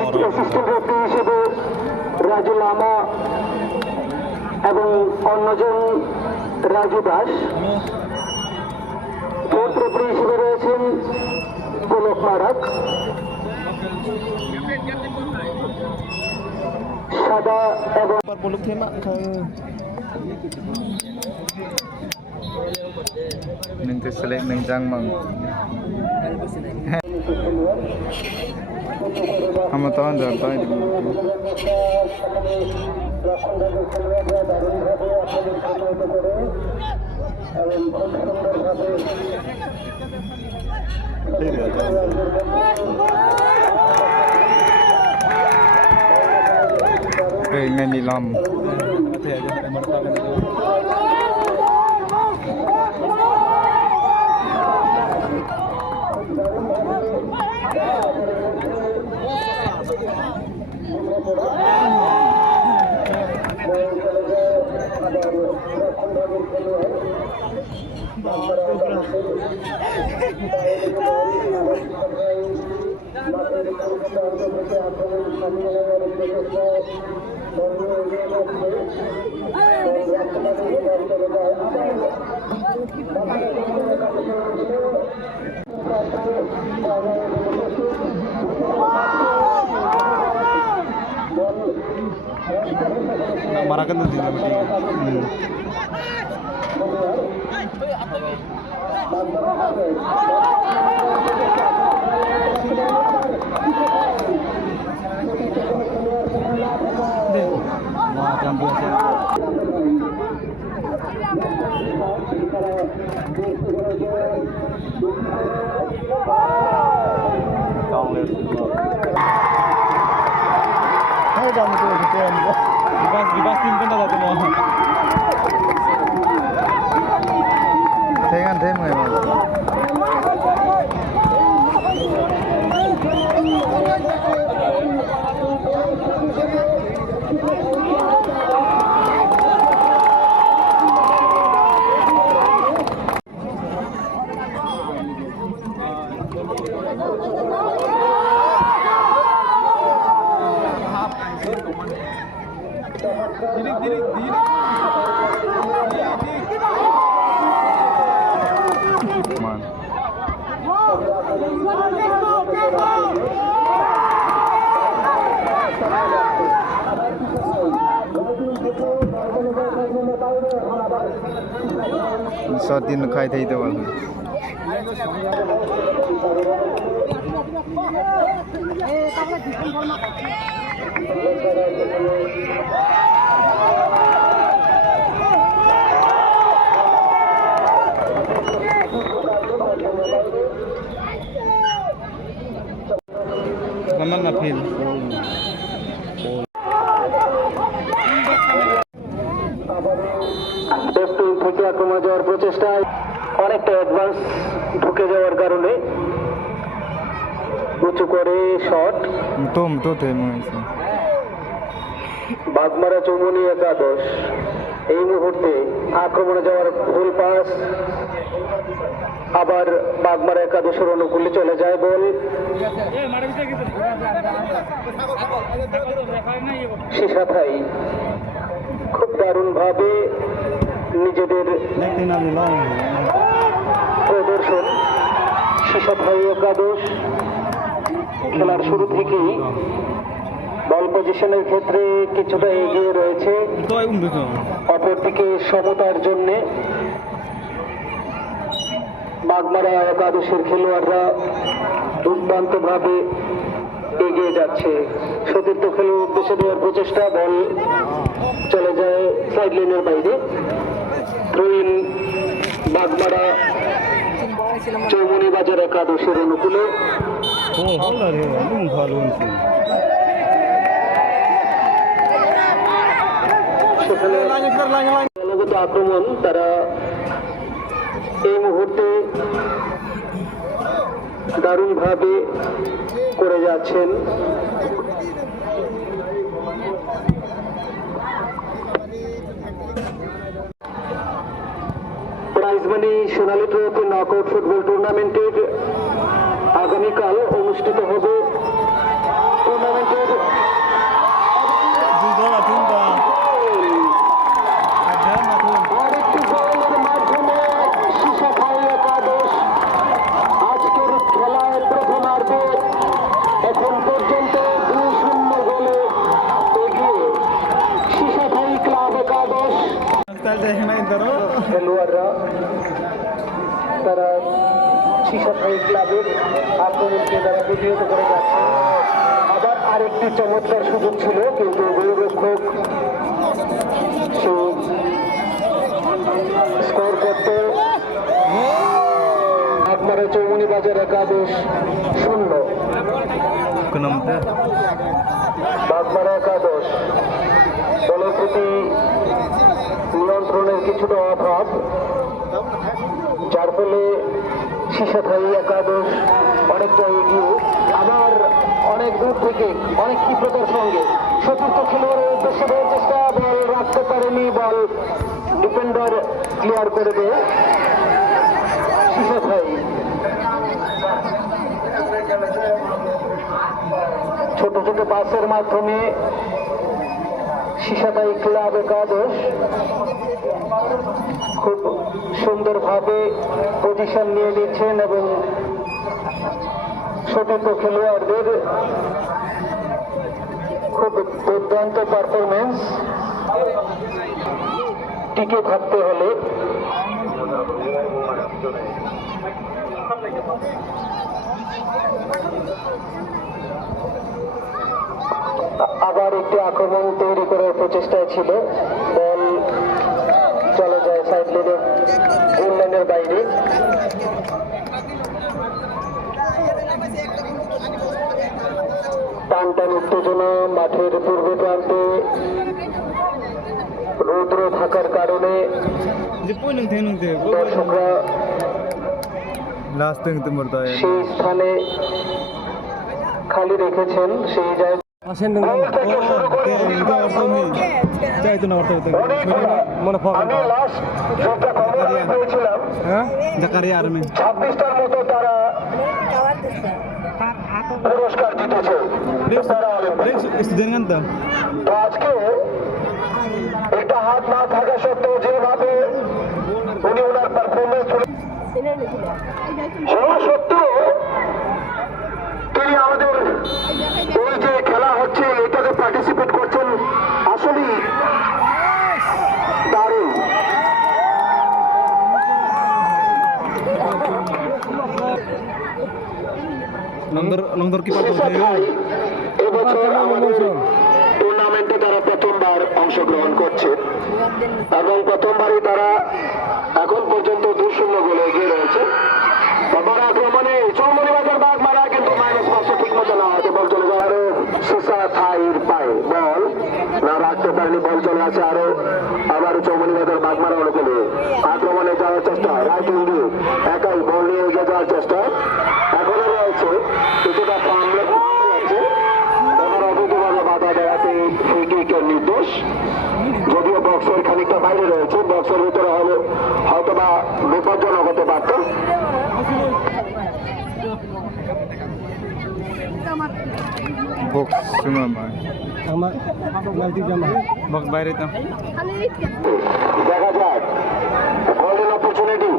Assistant referee হিসেবে রাজু লামা এবং অন্যজন রাজু দাস। ফোর্থ রেফারি হিসেবে রয়েছেন পুলক মারাক। সাদা এবং Nâng select nâng trang mang. Hama tahan jar tahan. Hey, ngani lam. Marakan tuh tidak bebas tim kan ada semua. Dengan tim memang. Short din khai thei to wal Kaman na feel থেকে আক্রমণ যাওয়ার প্রচেষ্টায় অনেকটা advance ঢুকে যাওয়ার কারণে উঁচু করে শট বাগমারা চৌমনি একাদশ এই মুহূর্তে আক্রমণে যাওয়ার ভুল পাস আবার বাগমারা একাদশের অনুকূলে চলে যায় বল শিশাথাই খুব দারুণ ভাবে নিজেদের প্রদর্শন শিশাথাই একাদশ খেলার শুরু থেকেই বল পজিশনের ক্ষেত্রে কিছুটা এগিয়ে রয়েছে অপরদিকে সমতার জন্য বাগমারা একাদশের খেলোয়াড়রা দুর্দান্ত ভাবে এগিয়ে যাচ্ছে সতীর্থ খেলোয়াড় উদ্দেশ্যে দেওয়ার প্রচেষ্টা বল চলে যায় সাইড লাইনের বাইরে থ্রোইন বাগমারা চৌমনি বাজার একাদশের অনুকূলে সেখানে দলগত আক্রমণ তারা এই মুহূর্তে দারুণভাবে করে যাচ্ছেন প্রাইজ মানি সোনালী ট্রফি নকআউট ফুটবল টুর্নামেন্টের আগামীকাল অনুষ্ঠিত হবে টুর্নামেন্ট খেলোয়াড়রা তারা শিশাখালী ক্লাবের আক্রমণকে তারা প্রতিহত করে যাচ্ছে। আবার আরেকটি চমৎকার সুযোগ ছিল, কিন্তু গোলরক্ষক স্কোর করতে একবারে চৌমনি বাজার একাদশ 0। বাগমারা একাদশ দলের প্রতি নিয়ন্ত্রণের কিছুটা অভাব, যার ফলে শিশাখালী একাদশ অনেকটা এগিয়ে। আবার অনেক দূর থেকে অনেক ক্ষিপ্রতার সঙ্গে চতুর্থ খেলোয়াড়ের উদ্দেশ্যে দেওয়ার চেষ্টা, বল রাখতে পারেনি, বল ডিফেন্ডার ক্লিয়ার করে দেয় শিশাখালী। ছোট ছোট পাসের মাধ্যমে শিশাখালী ক্লাব একাদশ খুব সুন্দরভাবে পজিশন নিয়ে নিচ্ছেন এবং সতীর্থ খেলোয়াড়দের খুব দুর্দান্ত পারফরমেন্স। টিকে থাকতে হলে আবার একটি আক্রমণ তৈরি করার প্রচেষ্টায় ছিল, বল চলে যায় সাইড লেনের গোল লাইনের বাইরে। টান টান উত্তেজনা মাঠের পূর্ব প্রান্তে, রৌদ্র থাকার কারণে দর্শকরা সেই স্থানে খালি রেখেছেন। সেই জায়গায় আমি লাস্ট যেটা খবর পেয়েছিলাম 26টার মতো তারা পুরস্কার জিতেছে তো আজকে এটা হাত না থাকা সত্ত্বেও যেভাবে উনি ওনার পারফরমেন্স হওয়া সত্ত্বেও তিনি আমাদের ওই যে খেলা হচ্ছে এটাতে পার্টিসিপেট করছেন, আসলেই দারুণ। এবছর আমাদের টুর্নামেন্টে তারা প্রথমবার অংশগ্রহণ করছে এবং প্রথমবারই তারা এখন পর্যন্ত 2-0 গোলে এগিয়ে রয়েছে। আক্রমণে চৌমনি বাজার বাগমারা কিন্তু -5 ঠিক মতো না হতে বল চলে যায়, আরো সুসা থাইর পায়ে বল না রাখতে পারেনি, বল চলে আসে আরো আবার চৌমনি বাজার বাগমারা অনুকূলে আক্রমণে যাওয়ার চেষ্টা, রাইট উইঙ্গে একাই বল নিয়ে এগিয়ে যাওয়ার চেষ্টা এখনো রয়েছে, কিছুটা সামনে আছে এবার অবৈধভাবে বাধা দেওয়াতে ফ্রি কিকের নির্দেশ, যদিও বক্সের খানিকটা বাইরে রয়েছে, বক্সের ভিতরে হলে হয়তো বা বিপজ্জনক হতে পারত। দেখা যাক গোল্ডেন অপরচুনিটি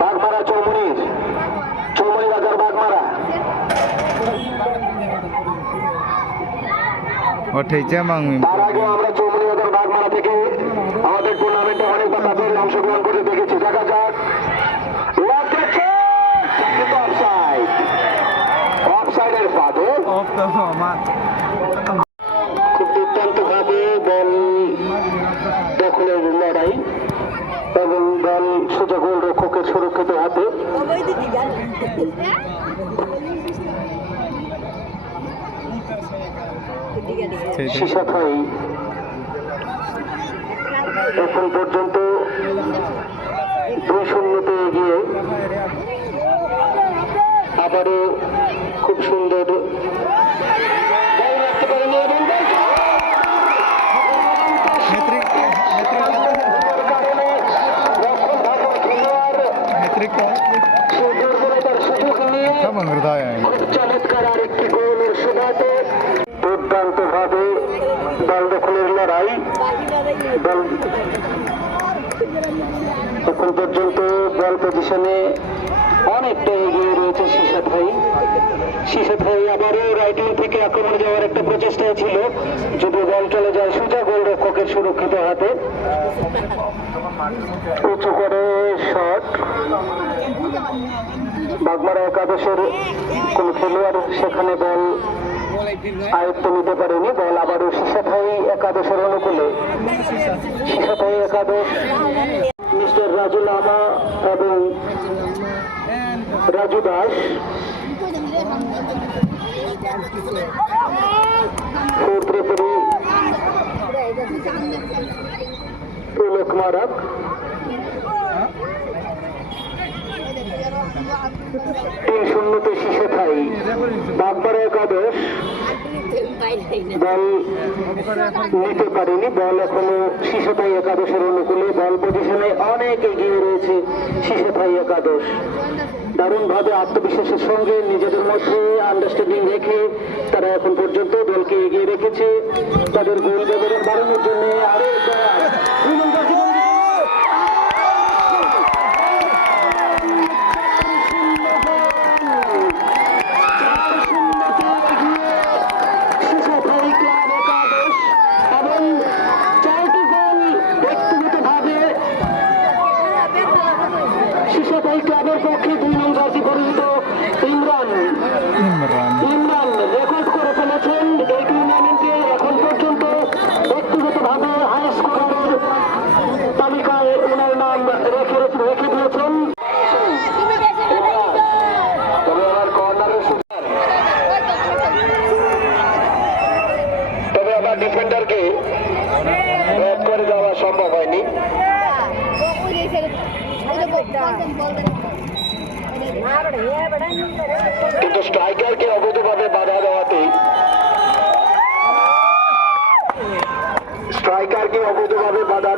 বাগমারা চৌমনি বাজার বাগমারা। তার আগে আমরা চৌমনি বাজার বাগমারা থেকে আমাদের টুর্নামেন্টে অনেক তাদের অংশগ্রহণ করতে দেখেছি। দেখা যাক অফসাইডের ফাঁদে খুব দুর্দান্ত ভাবে বল দখলের লড়াই এবং বল সোজা গোলরক্ষকের সুরক্ষিত হাতে। শিশাখালী এখন পর্যন্ত 2-0 এগিয়ে, আবারও খুব সুন্দর চমৎকার আরেকটি গোলের সুবাদে দুর্দান্ত ভাবে বল দখলের লড়াই। এখন পর্যন্ত বল পজিশনে অনেকটা এগিয়ে রয়েছে শিশাখালী আবারও রাইট উইং থেকে আক্রমণে যাওয়ার একটা প্রচেষ্টা ছিল, যদি বল চলে যায় সোজা গোলরক্ষক গোলরক্ষকের সুরক্ষিত হাতে উঁচু করে শট। বাগমারা একাদশের কোন খেলোয়াড় সেখানে বল আয়ত্ত নিতে পারেনি। বল আবারও শিশাথাই একাদশের অনুকূলে। শিশাথাই একাদশ মিস্টার রাজু লামা এবং রাজু দাস ফোর্থ রেফারি পুলক মারাক। 3-0 শিশাথাই। বাগমারা একাদশ বল নিতে পারেনি। বল এখনো শিশাথাই একাদশের অনুকূলে। বল পজিশনে অনেক এগিয়ে রয়েছে শিশাথাই একাদশ। দারুণভাবে আত্মবিশ্বাসের সঙ্গে নিজেদের মধ্যে আন্ডারস্ট্যান্ডিং রেখে তারা এখন পর্যন্ত দলকে এগিয়ে রেখেছে তাদের গোল ব্যবধান বাড়ানোর জন্য। আরো শিশাথাই ক্লাবের পক্ষে 2 নং জার্সি পরিহিত ইমরান রেকর্ড করে ফেলেছেন এই টুর্নামেন্টে। এখন পর্যন্ত ব্যক্তিগতভাবে হাই স্কোরারের তালিকায় ওনার নাম রেখে দিয়েছেন। তবে আবার কর্নারের তবে আবার ডিফেন্ডারকে ব্যাট করে দেওয়া সম্ভব হয়নি। কিন্তু স্ট্রাইকারকে অবৈধভাবে বাধা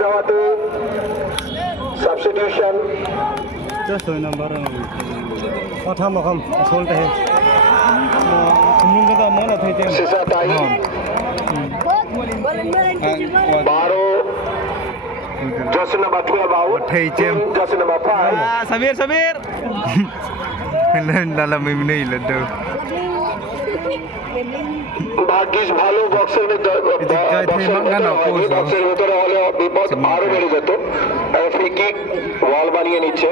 দেওয়াতে substitution শিশাথাই 12 jersey number 12 out, jersey number 5 Samir lalamay lado ভাগ্যিস ভালো বক্সের ভিতরে হলে বিপদ আরো বেড়ে যেত। ফ্রি কিক ওয়াল বানিয়ে নিচ্ছে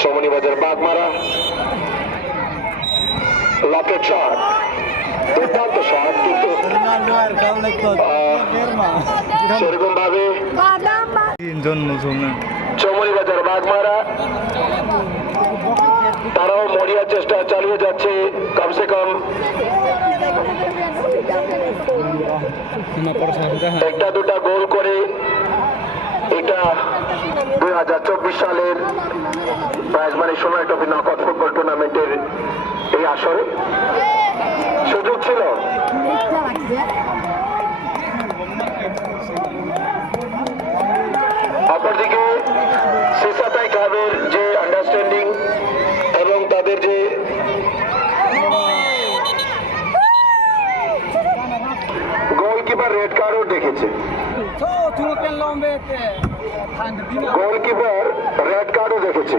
চমনিবাজার বাগমারা। লকেট শট, দুর্দান্ত শট, কিন্তু সেরকম ভাবে চমনিবাজার বাগমারা তারাও মরিয়া চেষ্টা চালিয়ে যাচ্ছে। কমসে কম একটা দুটা গোল করে এটা 2024 সালের প্রাইজ মানি সোনালী ট্রফি নকআউট ফুটবল টুর্নামেন্টের এই আসরে সুযোগ ছিল। অপরদিকে শিশাথাই ক্লাবের যে আন্ডারস্ট্যান্ডিং এবং তাদের যে গোলকিপার রেড কার্ডও দেখেছে। গোলকিপার রেড কার্ডও দেখেছে।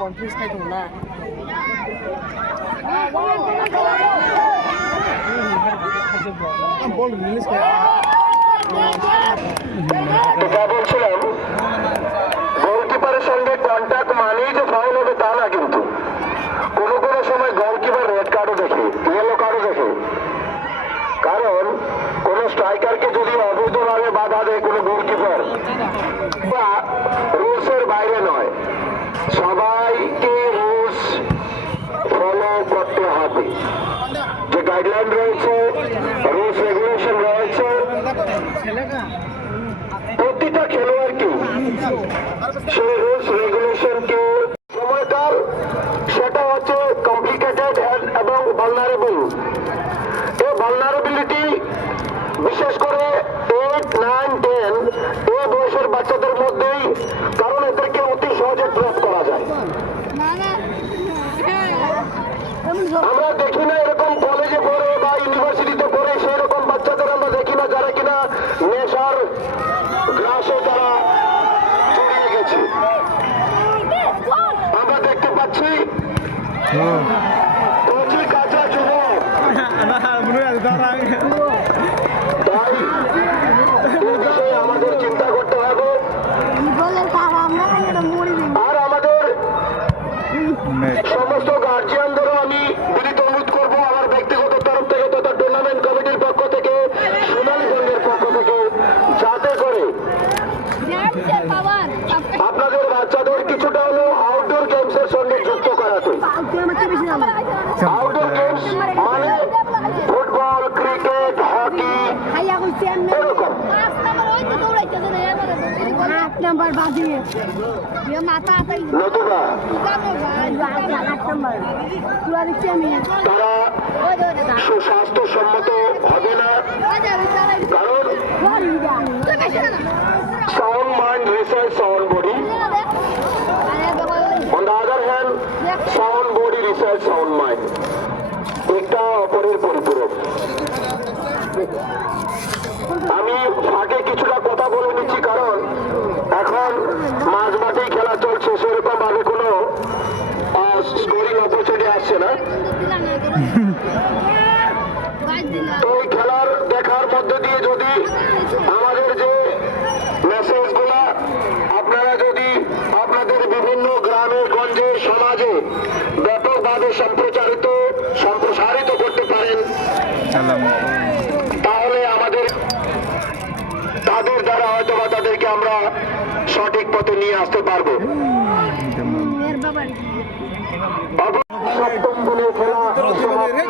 কনফিউজ খাইতো না বল রিলিজ করে যা বলছিলাম, গোলকিপারের সঙ্গে কন্ট্যাক্ট মানেই যে ফাউল হবে তা না, কিন্তু কোনো কোনো সময় গোলকিপার রেড কার্ডও দেখে, ইয়েলো কার্ডও দেখে। কারণ কোন স্ট্রাইকারকে যদি অবৈধভাবে বাধা দেয় কোনো গোলকিপার বা রুলসের বাইরে নয়, সবাইকে রুলস ফলো করতে হবে। যে গাইডলাইন রয়েছে, রুলস রেগুলেশন রয়েছে, প্রতিটা খেলোয়াড়কে সেই রুলস রেগুলেশনকে সময়কাল সেটা হচ্ছে কমপ্লিকেটেড এবং ভালনারেবল। এই ভালনারেবিলিটি বিশেষ করে 8, 9, 10 এই বয়সের বাচ্চাদের মধ্যেই, কারণ এদেরকে অতি সহজে ট্র্যাপ করা যায়। আমরা দেখি না এরকম কলেজে পড়ে বা ইউনিভার্সিটিতে পড়ে সেই রকম বাচ্চাদের আমরা দেখি না যারা কিনা নেশার তাই এই বিষয়ে আমাদের চিন্তা করতে হবে। আর আমাদের সমস্ত গার্জিয়ানদেরও আমি বিনীত অনুরোধ করবো, আমার ব্যক্তিগত তরফ থেকে তথা টুর্নামেন্ট কমিটির পক্ষ থেকে, সোনালী ব্যাংকের পক্ষ থেকে, যাতে করে আপনাদের বাচ্চাদের কিছুটা হলেও আউটডোর গেমসের সঙ্গে যুক্ত করাতে। আউটডোর গেমস মানে ফুটবল, ক্রিকেট, হকি এরকম। নতুবা তারা সুস্বাস্থ্যসম্মত হবে না, কারণ sound mind resides sound body. On the other hand, sound body resides sound mind. একটা অপরের পরিপূরক। আমি ফাঁকে কিছুটা কথা বলে নিচ্ছি, কারণ এখন মাঝ মাঠেই খেলা চলছে, সেরকম ভাবে কোনো স্কোরিং অপরচুনিটি আসছে না। তো এই খেলার দেখার মধ্যে দিয়ে যদি আমাদের যে মেসেজগুলা আপনারা যদি আপনাদের বিভিন্ন গ্রামে গঞ্জে সমাজে ব্যাপকভাবে সম্প্রসারিত করতে পারেন, তাহলে আমাদের তাদের দ্বারা হয়তো বা তাদেরকে আমরা সঠিক পথে নিয়ে আসতে পারবো। সপ্তম দিনের খেলা সমাপ্তি।